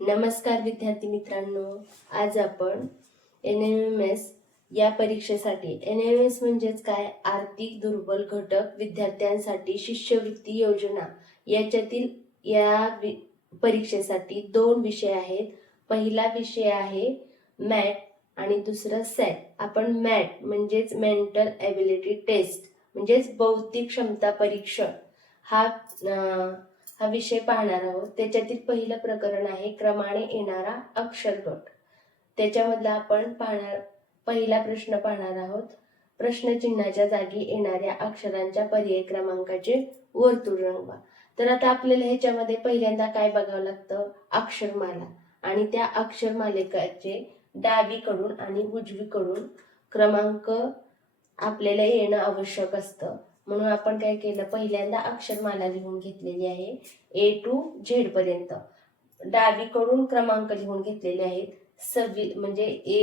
नमस्कार विद्यार्थी मित्रांनो, आज आपण NMS या परीक्षेसाठी NMS म्हणजेच काय, आर्थिक दुर्बल घटक विद्यार्थ्यांसाठी शिष्यवृत्ती योजना याच्यातील परीक्षेसाठी दोन विषय आहेत. पहिला विषय आहे मॅट आणि दुसरा सॅट. आपण मॅट म्हणजेच मेंटल एबिलिटी टेस्ट म्हणजेच बौद्धिक क्षमता परीक्षण हा विषय पाहणार आहोत. त्याच्यातील पहिलं प्रकरण आहे क्रमाने येणारा अक्षरगट. त्याच्यामधला आपण पहिला प्रश्न पाहणार आहोत. प्रश्नचिन्हाच्या जागी येणाऱ्या अक्षरांच्या पर्याय क्रमांकाचे वर्तुळ रंगवा. तर आता आपल्याला ह्याच्यामध्ये पहिल्यांदा काय बघावं लागतं, अक्षरमाला. आणि त्या अक्षरमालेचे डावीकडून आणि उजवीकडून क्रमांक आपल्याला येणं आवश्यक असतं. म्हणून आपण काय केलं, पहिल्यांदा अक्षरमाला लिहून घेतलेली आहे A to Z पर्यंत. डावीकडून क्रमांक लिहून घेतलेले आहेत 26 म्हणजे A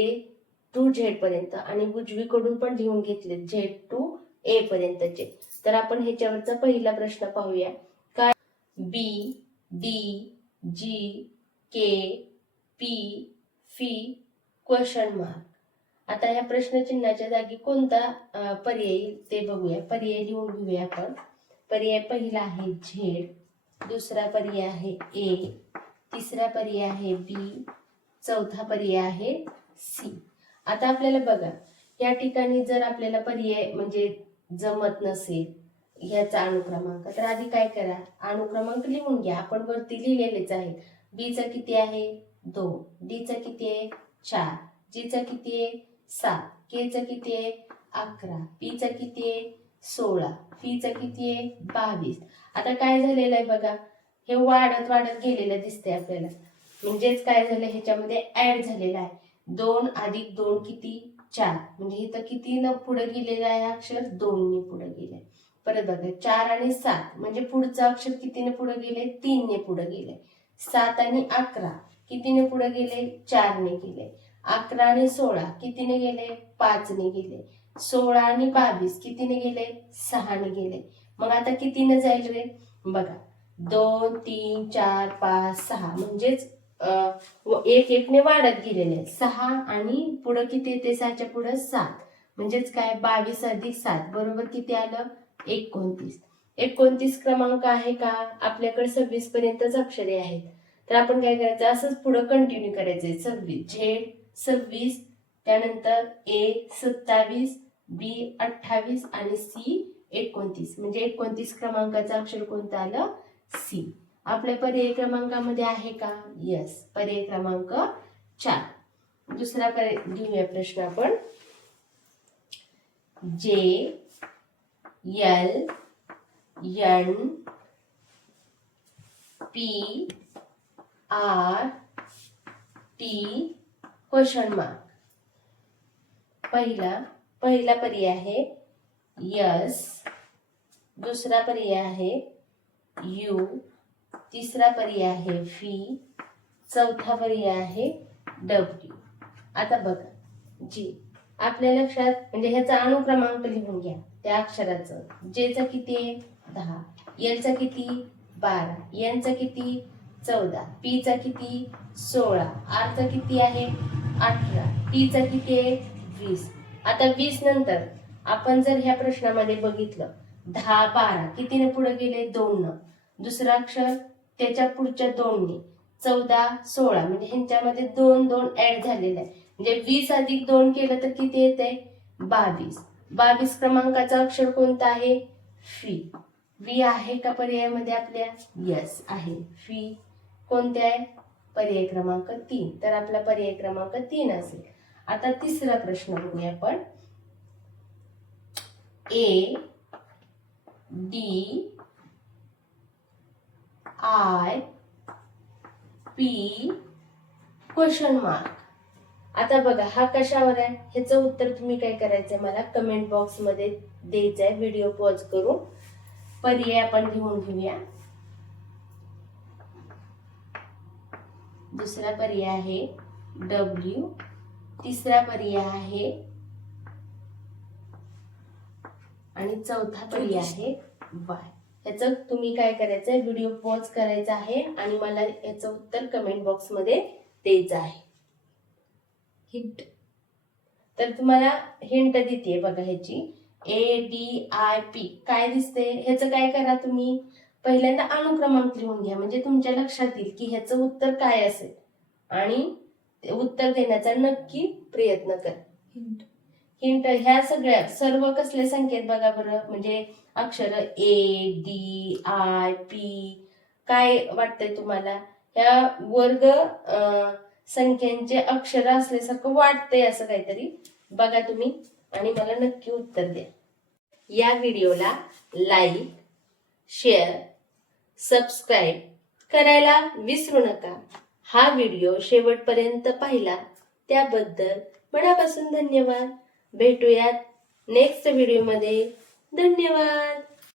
to Z पर्यंत, आणि उजवीकडून पण लिहून घेतले Z to A पर्यंतचे. तर आपण ह्याच्यावरचा पहिला प्रश्न पाहूया. काय B D G K P F question mark. आता या प्रश्नचिन्हाच्या जागी कोणता पर्याय येईल ते बघूया. पर्याय लिहून घेऊया आपण. पर्याय पहिला आहे Z, दुसरा पर्याय आहे A, तिसरा पर्याय आहे B, चौथा पर्याय आहे C. आता आपल्याला बघा, या ठिकाणी जर आपल्याला पर्याय म्हणजे जमत नसेल ह्याचा अनुक्रमांक, तर आधी काय करा, अनुक्रमांक लिहून घ्या. आपण वरती लिहिलेलेच आहे. B चा किती आहे 2, D चा किती आहे 4, G चा किती आहे 7, K चा किती आहे 11, P चा किती आहे 16, F चा किती आहे 22. आता काय झालेलं आहे बघा, हे वाढत वाढत गेलेलं दिसतंय आपल्याला. म्हणजेच काय झालं, ह्याच्यामध्ये ऍड झालेलं आहे. 2 अधिक 2 किती 4, म्हणजे इथं किती न पुढे गेलेलं आहे अक्षर, 2 ने पुढे गेले. परत बघा 4 आणि 7 म्हणजे पुढचं अक्षर कितीने पुढे गेले, 3 ने पुढे गेले. 7 आणि 11 कितीने पुढे गेले, 4 ने गेले. 11 आणि 16 कितीने गेले, 5 ने गेले. 16 आणि 22 कितीने गेले, 6 ने गेले. मग आता कितीने जाईल रे, बघा 2 3 4 5 6 म्हणजेच एक एकने वाढत गेलेले. 6 आणि पुढे किती येते, 6च्या पुढे 7 म्हणजेच काय, 22 अधिक 7 बरोबर किती आलं 29. 29 क्रमांक आहे का, आपल्याकडे 26 पर्यंतच अक्षरे आहेत. तर आपण काय करायचं, असंच पुढे कंटिन्यू करायचंय. 26 Z 26, त्यानंतर A 27, B 28 आणि C 29. म्हणजे 29 क्रमांकाचं अक्षर कोणतं आलं, C. आपल्या पर्याय क्रमांकामध्ये आहे का, यस, पर्याय क्रमांक 4. दुसरा घेऊया प्रश्न आपण. J L N P R T question mark. पहिला पर्याय आहे यस, दुसरा पर्याय आहे यू, तिसरा पर्याय आहे फी, चौथा पर्याय आहे डब्ल्यू. आता बघा जी आपल्या लक्षात, म्हणजे ह्याचा अनुक्रमांक लिहून घ्या त्या अक्षराचं. जे चा किती आहे 10, एल चा किती 12, एन चा किती 14, पी चा किती 16, आर चा किती आहे 18, टी चा किती आहे 20. आता 20 नंतर आपण जर ह्या प्रश्नामध्ये बघितलं, 10 12 कितीने पुढे गेले, 2 न. दुसरा अक्षर त्याच्या पुढच्या 2 ने. 14 16 म्हणजे ह्यांच्यामध्ये 2 2 ऍड झालेला आहे. म्हणजे 20 अधिक 2 केलं तर किती येते 22. 22 क्रमांकाचा अक्षर कोणता आहे, फी. वी आहे का पर्यायामध्ये आपल्या, यस आहे. फी कोणते आहे, पर्याय क्रमांक 3. तर आपला पर्याय क्रमांक 3 असेल. आता तिसरा प्रश्न बघूया आपण. A D I P question mark. आता बघा हा कशावर आहे, ह्याचं उत्तर तुम्ही काय करायचंय, मला कमेंट बॉक्स मध्ये द्यायचंय. व्हिडिओ पॉज करून पर्याय आपण लिहून घेऊया. दुसरा पर्याय आहे डब्ल्यू, तिसरा पर्याय आहे आणि चौथा पर्याय आहे वाय. ह्याचं तुम्ही काय करायचंय, व्हिडिओ पॉज करायचा आहे आणि मला याचं उत्तर कमेंट बॉक्स मध्ये द्यायचं आहे. हिंट. तर तुम्हाला हिंट देते बघा ह्याची. ADIP काय दिसते, ह्याचं काय करा तुम्ही, पहिल्यांदा अनुक्रमांक लिहून घ्या म्हणजे तुमच्या लक्षात येईल की ह्याचं उत्तर काय असेल आणि ते उत्तर देण्याचा नक्की प्रयत्न करा. हिंट. हिंट ह्या सगळ्या सर्व कसल्या संख्येत बघा बरं, म्हणजे अक्षर ADIP काय वाटतंय तुम्हाला, ह्या वर्ग संख्यांचे अक्षर असल्यासारखं वाटतंय असं काहीतरी बघा तुम्ही आणि मला नक्की उत्तर द्या. या व्हिडिओला लाईक, शेअर, सबस्क्राईब करायला विसरू नका. हा व्हिडिओ शेवटपर्यंत पाहिला त्याबद्दल मनापासून धन्यवाद. भेटूयात नेक्स्ट व्हिडिओमध्ये. धन्यवाद.